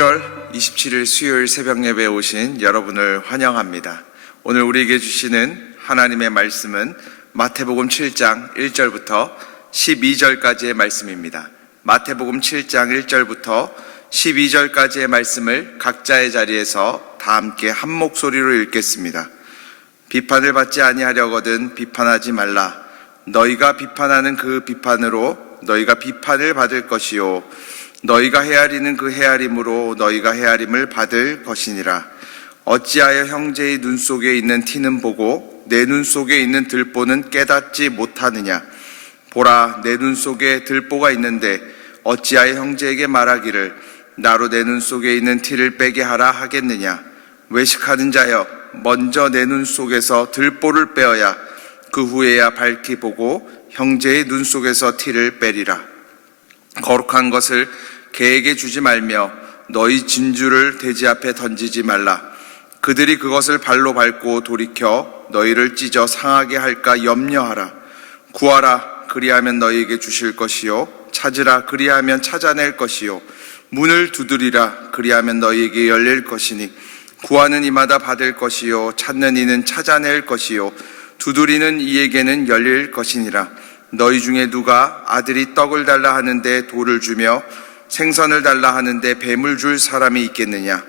11월 27일 수요일 새벽 예배에 오신 여러분을 환영합니다. 오늘 우리에게 주시는 하나님의 말씀은 마태복음 7장 1절부터 12절까지의 말씀입니다. 마태복음 7장 1절부터 12절까지의 말씀을 각자의 자리에서 다 함께 한 목소리로 읽겠습니다. 비판을 받지 아니하려거든 비판하지 말라. 너희가 비판하는 그 비판으로 너희가 비판을 받을 것이요 너희가 헤아리는 그 헤아림으로 너희가 헤아림을 받을 것이니라. 어찌하여 형제의 눈 속에 있는 티는 보고 내 눈 속에 있는 들보는 깨닫지 못하느냐. 보라, 내 눈 속에 들보가 있는데 어찌하여 형제에게 말하기를 나로 내 눈 속에 있는 티를 빼게 하라 하겠느냐. 외식하는 자여, 먼저 내 눈 속에서 들보를 빼어야 그 후에야 밝히 보고 형제의 눈 속에서 티를 빼리라. 거룩한 것을 개에게 주지 말며 너희 진주를 돼지 앞에 던지지 말라. 그들이 그것을 발로 밟고 돌이켜 너희를 찢어 상하게 할까 염려하라. 구하라, 그리하면 너희에게 주실 것이요 찾으라, 그리하면 찾아낼 것이요 문을 두드리라, 그리하면 너희에게 열릴 것이니 구하는 이마다 받을 것이요 찾는 이는 찾아낼 것이요 두드리는 이에게는 열릴 것이니라. 너희 중에 누가 아들이 떡을 달라 하는데 돌을 주며 생선을 달라 하는데 뱀을 줄 사람이 있겠느냐.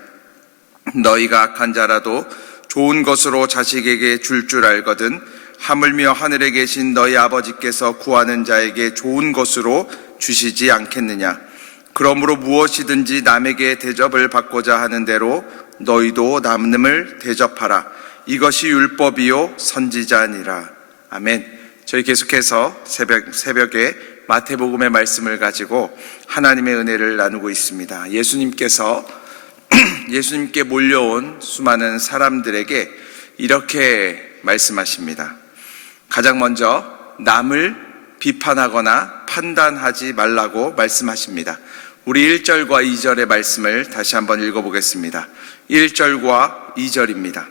너희가 악한 자라도 좋은 것으로 자식에게 줄 알거든 하물며 하늘에 계신 너희 아버지께서 구하는 자에게 좋은 것으로 주시지 않겠느냐. 그러므로 무엇이든지 남에게 대접을 받고자 하는 대로 너희도 남을 대접하라. 이것이 율법이요 선지자니라. 아멘. 저희 계속해서 새벽에 마태복음의 말씀을 가지고 하나님의 은혜를 나누고 있습니다. 예수님께 몰려온 수많은 사람들에게 이렇게 말씀하십니다. 가장 먼저 남을 비판하거나 판단하지 말라고 말씀하십니다. 우리 1절과 2절의 말씀을 다시 한번 읽어보겠습니다. 1절과 2절입니다.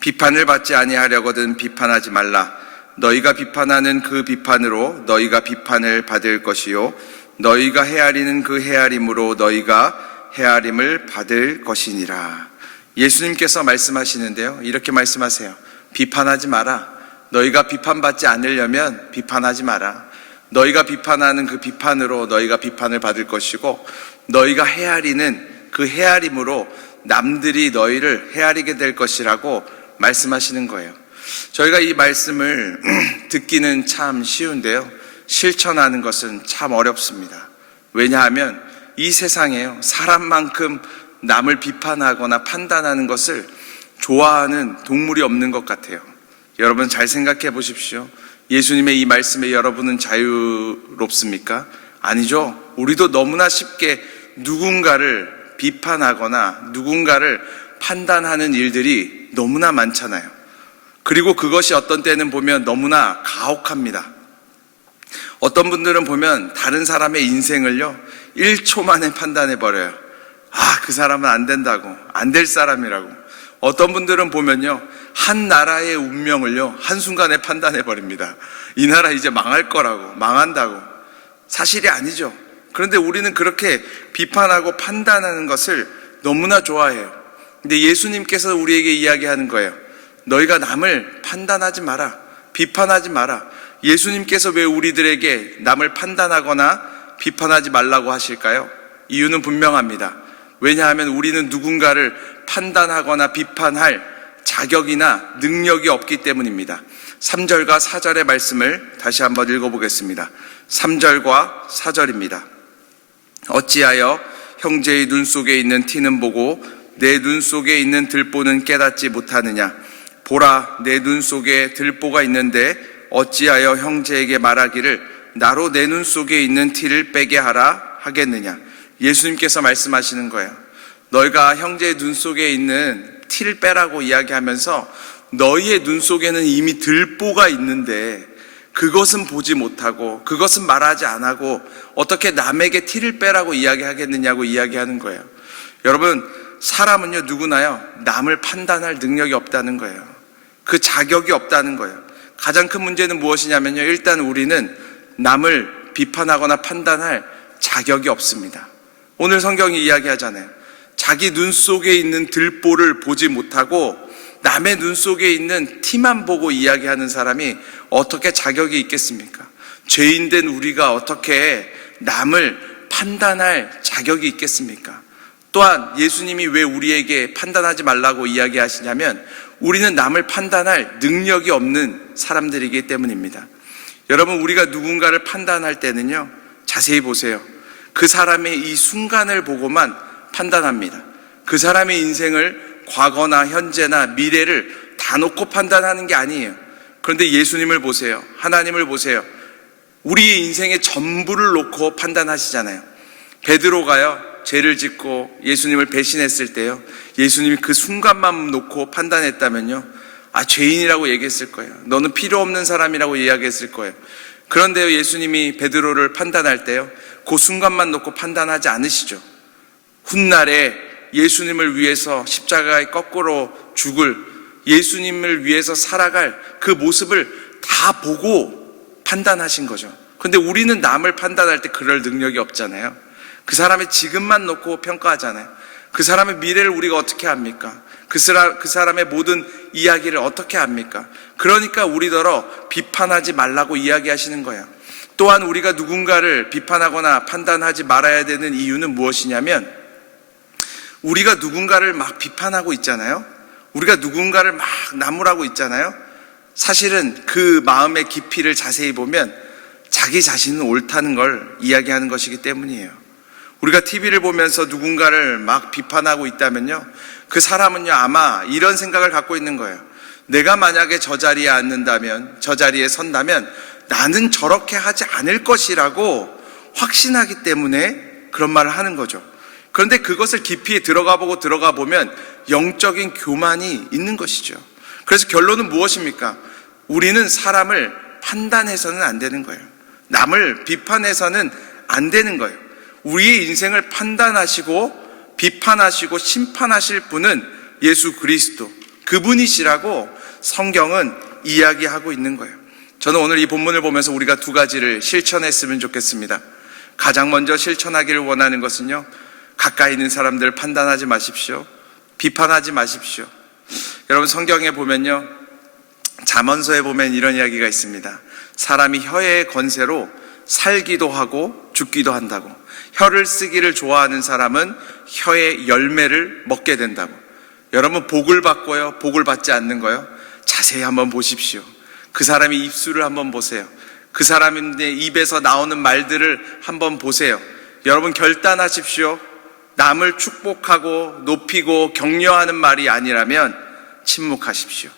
비판을 받지 아니하려거든 비판하지 말라. 너희가 비판하는 그 비판으로 너희가 비판을 받을 것이요 너희가 헤아리는 그 헤아림으로 너희가 헤아림을 받을 것이니라. 예수님께서 말씀하시는데요, 이렇게 말씀하세요. 비판하지 마라. 너희가 비판받지 않으려면 비판하지 마라. 너희가 비판하는 그 비판으로 너희가 비판을 받을 것이고 너희가 헤아리는 그 헤아림으로 남들이 너희를 헤아리게 될 것이라고 말씀하시는 거예요. 저희가 이 말씀을 듣기는 참 쉬운데요, 실천하는 것은 참 어렵습니다. 왜냐하면 이 세상에요, 사람만큼 남을 비판하거나 판단하는 것을 좋아하는 동물이 없는 것 같아요. 여러분 잘 생각해 보십시오. 예수님의 이 말씀에 여러분은 자유롭습니까? 아니죠. 우리도 너무나 쉽게 누군가를 비판하거나 누군가를 판단하는 일들이 너무나 많잖아요. 그리고 그것이 어떤 때는 보면 너무나 가혹합니다. 어떤 분들은 보면 다른 사람의 인생을요 1초 만에 판단해버려요. 그 사람은 안 된다고, 안 될 사람이라고. 어떤 분들은 보면요 한 나라의 운명을요 한순간에 판단해버립니다. 이 나라 이제 망할 거라고, 망한다고. 사실이 아니죠. 그런데 우리는 그렇게 비판하고 판단하는 것을 너무나 좋아해요. 근데 예수님께서 우리에게 이야기하는 거예요. 너희가 남을 판단하지 마라. 비판하지 마라. 예수님께서 왜 우리들에게 남을 판단하거나 비판하지 말라고 하실까요? 이유는 분명합니다. 왜냐하면 우리는 누군가를 판단하거나 비판할 자격이나 능력이 없기 때문입니다. 3절과 4절의 말씀을 다시 한번 읽어보겠습니다. 3절과 4절입니다. 어찌하여 형제의 눈 속에 있는 티는 보고 내 눈 속에 있는 들보는 깨닫지 못하느냐. 보라, 내 눈 속에 들보가 있는데 어찌하여 형제에게 말하기를 나로 내 눈 속에 있는 티를 빼게 하라 하겠느냐. 예수님께서 말씀하시는 거예요. 너희가 형제의 눈 속에 있는 티를 빼라고 이야기하면서 너희의 눈 속에는 이미 들보가 있는데 그것은 보지 못하고 그것은 말하지 않고 어떻게 남에게 티를 빼라고 이야기하겠느냐고 이야기하는 거예요. 여러분, 사람은요 누구나요 남을 판단할 능력이 없다는 거예요. 그 자격이 없다는 거예요. 가장 큰 문제는 무엇이냐면요, 일단 우리는 남을 비판하거나 판단할 자격이 없습니다. 오늘 성경이 이야기하잖아요. 자기 눈 속에 있는 들보를 보지 못하고 남의 눈 속에 있는 티만 보고 이야기하는 사람이 어떻게 자격이 있겠습니까? 죄인된 우리가 어떻게 남을 판단할 자격이 있겠습니까? 또한 예수님이 왜 우리에게 판단하지 말라고 이야기하시냐면 우리는 남을 판단할 능력이 없는 사람들이기 때문입니다. 여러분, 우리가 누군가를 판단할 때는요, 자세히 보세요. 그 사람의 이 순간을 보고만 판단합니다. 그 사람의 인생을 과거나 현재나 미래를 다 놓고 판단하는 게 아니에요. 그런데 예수님을 보세요. 하나님을 보세요. 우리의 인생의 전부를 놓고 판단하시잖아요. 베드로가요, 죄를 짓고 예수님을 배신했을 때요, 예수님이 그 순간만 놓고 판단했다면요, 죄인이라고 얘기했을 거예요. 너는 필요 없는 사람이라고 이야기했을 거예요. 그런데요, 예수님이 베드로를 판단할 때요, 그 순간만 놓고 판단하지 않으시죠. 훗날에 예수님을 위해서 십자가에 거꾸로 죽을, 예수님을 위해서 살아갈 그 모습을 다 보고 판단하신 거죠. 근데 우리는 남을 판단할 때 그럴 능력이 없잖아요. 그 사람의 지금만 놓고 평가하잖아요. 그 사람의 미래를 우리가 어떻게 압니까? 그 사람의 모든 이야기를 어떻게 압니까? 그러니까 우리더러 비판하지 말라고 이야기하시는 거예요. 또한 우리가 누군가를 비판하거나 판단하지 말아야 되는 이유는 무엇이냐면, 우리가 누군가를 막 비판하고 있잖아요. 우리가 누군가를 막 나무라고 있잖아요. 사실은 그 마음의 깊이를 자세히 보면 자기 자신은 옳다는 걸 이야기하는 것이기 때문이에요. 우리가 TV를 보면서 누군가를 막 비판하고 있다면요, 그 사람은요, 아마 이런 생각을 갖고 있는 거예요. 내가 만약에 저 자리에 앉는다면, 저 자리에 선다면 나는 저렇게 하지 않을 것이라고 확신하기 때문에 그런 말을 하는 거죠. 그런데 그것을 깊이 들어가 보면 영적인 교만이 있는 것이죠. 그래서 결론은 무엇입니까? 우리는 사람을 판단해서는 안 되는 거예요. 남을 비판해서는 안 되는 거예요. 우리의 인생을 판단하시고 비판하시고 심판하실 분은 예수 그리스도, 그분이시라고 성경은 이야기하고 있는 거예요. 저는 오늘 이 본문을 보면서 우리가 두 가지를 실천했으면 좋겠습니다. 가장 먼저 실천하기를 원하는 것은요, 가까이 있는 사람들을 판단하지 마십시오. 비판하지 마십시오. 여러분, 성경에 보면요, 잠언서에 보면 이런 이야기가 있습니다. 사람이 혀의 건세로 살기도 하고 죽기도 한다고. 혀를 쓰기를 좋아하는 사람은 혀의 열매를 먹게 된다고. 여러분, 복을 받고요, 복을 받지 않는 거요, 자세히 한번 보십시오. 그 사람의 입술을 한번 보세요. 그 사람의 입에서 나오는 말들을 한번 보세요. 여러분, 결단하십시오. 남을 축복하고 높이고 격려하는 말이 아니라면 침묵하십시오.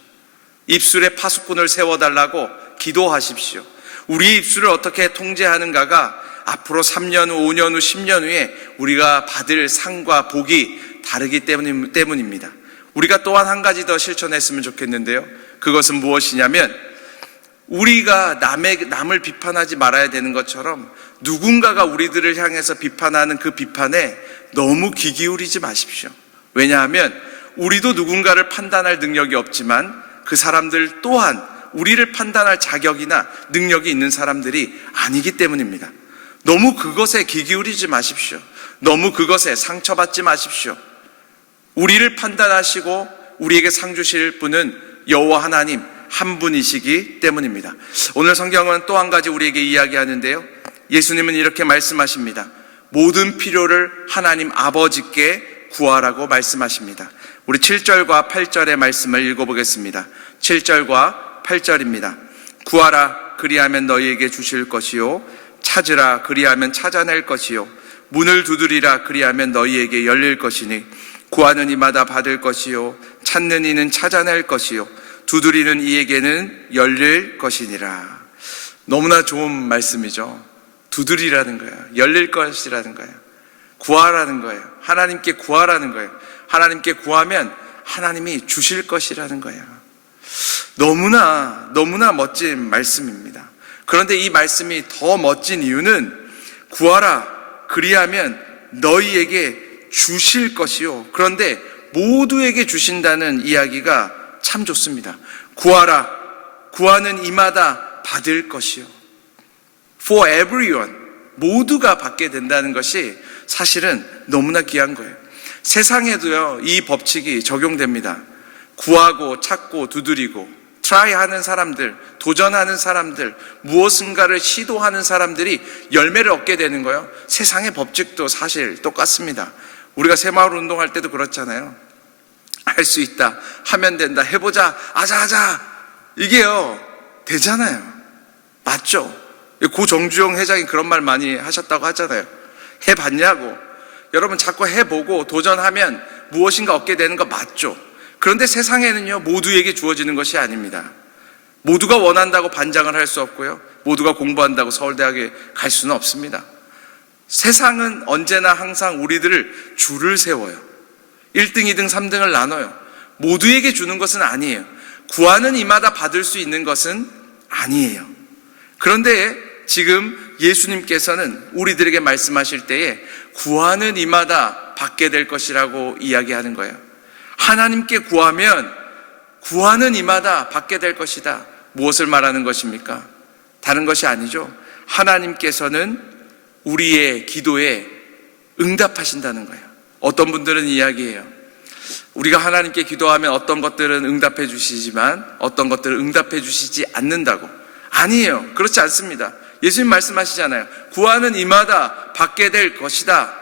입술에 파수꾼을 세워달라고 기도하십시오. 우리의 입술을 어떻게 통제하는가가 앞으로 3년 후, 5년 후, 10년 후에 우리가 받을 상과 복이 다르기 때문입니다. 우리가 또한 한 가지 더 실천했으면 좋겠는데요, 그것은 무엇이냐면, 우리가 남을 비판하지 말아야 되는 것처럼 누군가가 우리들을 향해서 비판하는 그 비판에 너무 귀 기울이지 마십시오. 왜냐하면 우리도 누군가를 판단할 능력이 없지만 그 사람들 또한 우리를 판단할 자격이나 능력이 있는 사람들이 아니기 때문입니다. 너무 그것에 귀 기울이지 마십시오. 너무 그것에 상처받지 마십시오. 우리를 판단하시고 우리에게 상 주실 분은 여호와 하나님 한 분이시기 때문입니다. 오늘 성경은 또 한 가지 우리에게 이야기하는데요, 예수님은 이렇게 말씀하십니다. 모든 필요를 하나님 아버지께 구하라고 말씀하십니다. 우리 7절과 8절의 말씀을 읽어보겠습니다. 7절과 8절입니다. 구하라, 그리하면 너희에게 주실 것이요, 찾으라, 그리하면 찾아낼 것이요, 문을 두드리라, 그리하면 너희에게 열릴 것이니, 구하는 이마다 받을 것이요, 찾는 이는 찾아낼 것이요, 두드리는 이에게는 열릴 것이니라. 너무나 좋은 말씀이죠. 두드리라는 거예요. 열릴 것이라는 거예요. 구하라는 거예요. 하나님께 구하라는 거예요. 하나님께 구하면 하나님이 주실 것이라는 거예요. 너무나 멋진 말씀입니다. 그런데 이 말씀이 더 멋진 이유는, 구하라, 그리하면 너희에게 주실 것이요, 그런데 모두에게 주신다는 이야기가 참 좋습니다. 구하라, 구하는 이마다 받을 것이요. For everyone, 모두가 받게 된다는 것이 사실은 너무나 귀한 거예요. 세상에도요, 이 법칙이 적용됩니다. 구하고 찾고 두드리고 트라이 하는 사람들, 도전하는 사람들, 무엇인가를 시도하는 사람들이 열매를 얻게 되는 거예요. 세상의 법칙도 사실 똑같습니다. 우리가 새마을 운동할 때도 그렇잖아요. 할 수 있다, 하면 된다, 해보자, 하자 이게요 되잖아요. 맞죠? 고 정주영 회장이 그런 말 많이 하셨다고 하잖아요. 해봤냐고. 여러분 자꾸 해보고 도전하면 무엇인가 얻게 되는 거 맞죠? 그런데 세상에는요, 모두에게 주어지는 것이 아닙니다. 모두가 원한다고 반장을 할 수 없고요, 모두가 공부한다고 서울대학에 갈 수는 없습니다. 세상은 언제나 항상 우리들을 줄을 세워요. 1등, 2등, 3등을 나눠요. 모두에게 주는 것은 아니에요. 구하는 이마다 받을 수 있는 것은 아니에요. 그런데 지금 예수님께서는 우리들에게 말씀하실 때에 구하는 이마다 받게 될 것이라고 이야기하는 거예요. 하나님께 구하면 구하는 이마다 받게 될 것이다. 무엇을 말하는 것입니까? 다른 것이 아니죠. 하나님께서는 우리의 기도에 응답하신다는 거예요. 어떤 분들은 이야기해요. 우리가 하나님께 기도하면 어떤 것들은 응답해 주시지만 어떤 것들은 응답해 주시지 않는다고. 아니에요. 그렇지 않습니다. 예수님 말씀하시잖아요. 구하는 이마다 받게 될 것이다.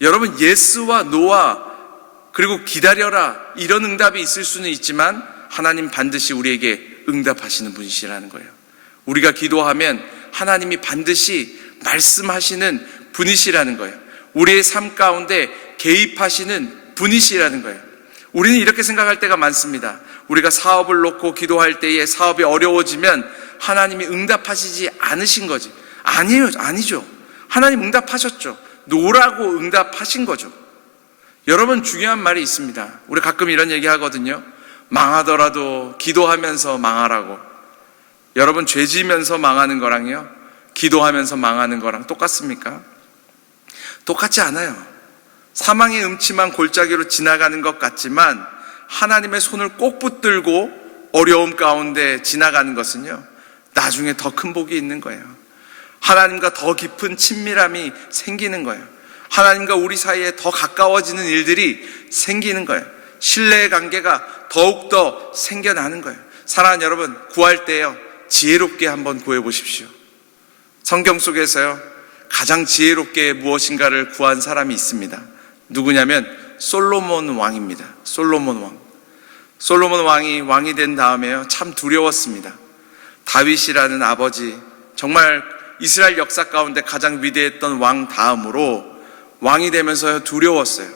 여러분, 예스와 노와 그리고 기다려라 이런 응답이 있을 수는 있지만 하나님 반드시 우리에게 응답하시는 분이시라는 거예요. 우리가 기도하면 하나님이 반드시 말씀하시는 분이시라는 거예요. 우리의 삶 가운데 개입하시는 분이시라는 거예요. 우리는 이렇게 생각할 때가 많습니다. 우리가 사업을 놓고 기도할 때에 사업이 어려워지면 하나님이 응답하시지 않으신 거지. 아니죠. 하나님 응답하셨죠. 노라고 응답하신 거죠. 여러분, 중요한 말이 있습니다. 우리 가끔 이런 얘기 하거든요. 망하더라도 기도하면서 망하라고. 여러분, 죄 지으면서 망하는 거랑요, 기도하면서 망하는 거랑 똑같습니까? 똑같지 않아요. 사망의 음침한 골짜기로 지나가는 것 같지만 하나님의 손을 꼭 붙들고 어려움 가운데 지나가는 것은요, 나중에 더 큰 복이 있는 거예요. 하나님과 더 깊은 친밀함이 생기는 거예요. 하나님과 우리 사이에 더 가까워지는 일들이 생기는 거예요. 신뢰의 관계가 더욱더 생겨나는 거예요. 사랑하는 여러분, 구할 때요, 지혜롭게 한번 구해 보십시오. 성경 속에서요, 가장 지혜롭게 무엇인가를 구한 사람이 있습니다. 누구냐면 솔로몬 왕입니다. 솔로몬 왕. 솔로몬 왕이 왕이 된 다음에요, 참 두려웠습니다. 다윗이라는 아버지, 정말 이스라엘 역사 가운데 가장 위대했던 왕 다음으로 왕이 되면서 두려웠어요.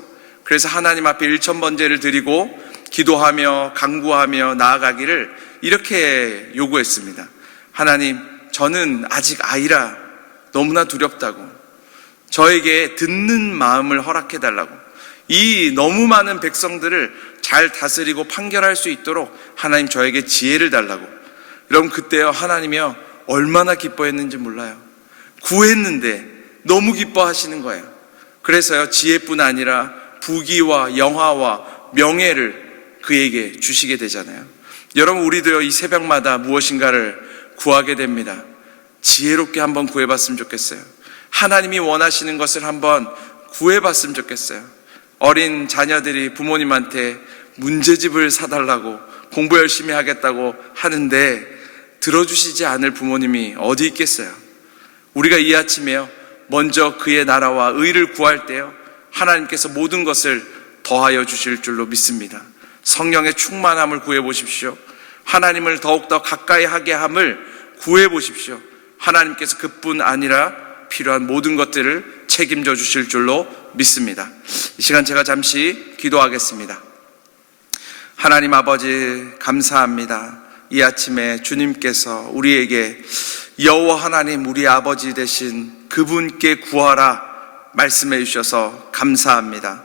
그래서 하나님 앞에 일천번제를 드리고 기도하며 간구하며 나아가기를 이렇게 요구했습니다. 하나님, 저는 아직 아이라 너무나 두렵다고, 저에게 듣는 마음을 허락해달라고, 이 너무 많은 백성들을 잘 다스리고 판결할 수 있도록 하나님 저에게 지혜를 달라고. 여러분, 그때요, 하나님이요, 얼마나 기뻐했는지 몰라요. 구했는데 너무 기뻐하시는 거예요. 그래서요, 지혜뿐 아니라 부귀와 영화와 명예를 그에게 주시게 되잖아요. 여러분, 우리도요, 이 새벽마다 무엇인가를 구하게 됩니다. 지혜롭게 한번 구해봤으면 좋겠어요. 하나님이 원하시는 것을 한번 구해봤으면 좋겠어요. 어린 자녀들이 부모님한테 문제집을 사달라고, 공부 열심히 하겠다고 하는데 들어주시지 않을 부모님이 어디 있겠어요. 우리가 이 아침에요, 먼저 그의 나라와 의를 구할 때요, 하나님께서 모든 것을 더하여 주실 줄로 믿습니다. 성령의 충만함을 구해보십시오. 하나님을 더욱더 가까이 하게 함을 구해보십시오. 하나님께서 그뿐 아니라 필요한 모든 것들을 책임져 주실 줄로 믿습니다. 이 시간 제가 잠시 기도하겠습니다. 하나님 아버지, 감사합니다. 이 아침에 주님께서 우리에게 여호와 하나님, 우리 아버지 되신 그분께 구하라 말씀해 주셔서 감사합니다.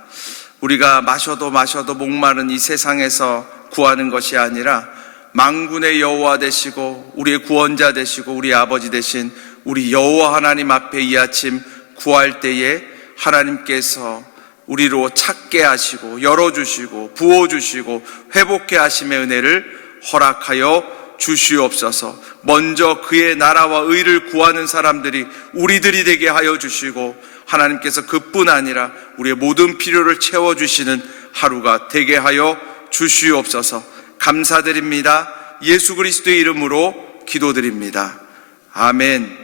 우리가 마셔도 목마른 이 세상에서 구하는 것이 아니라 만군의 여호와 되시고 우리의 구원자 되시고 우리 아버지 되신 우리 여호와 하나님 앞에 이 아침 구할 때에 하나님께서 우리로 찾게 하시고 열어주시고 부어주시고 회복케 하심의 은혜를 허락하여 주시옵소서. 먼저 그의 나라와 의를 구하는 사람들이 우리들이 되게 하여 주시고 하나님께서 그뿐 아니라 우리의 모든 필요를 채워주시는 하루가 되게 하여 주시옵소서. 감사드립니다. 예수 그리스도의 이름으로 기도드립니다. 아멘.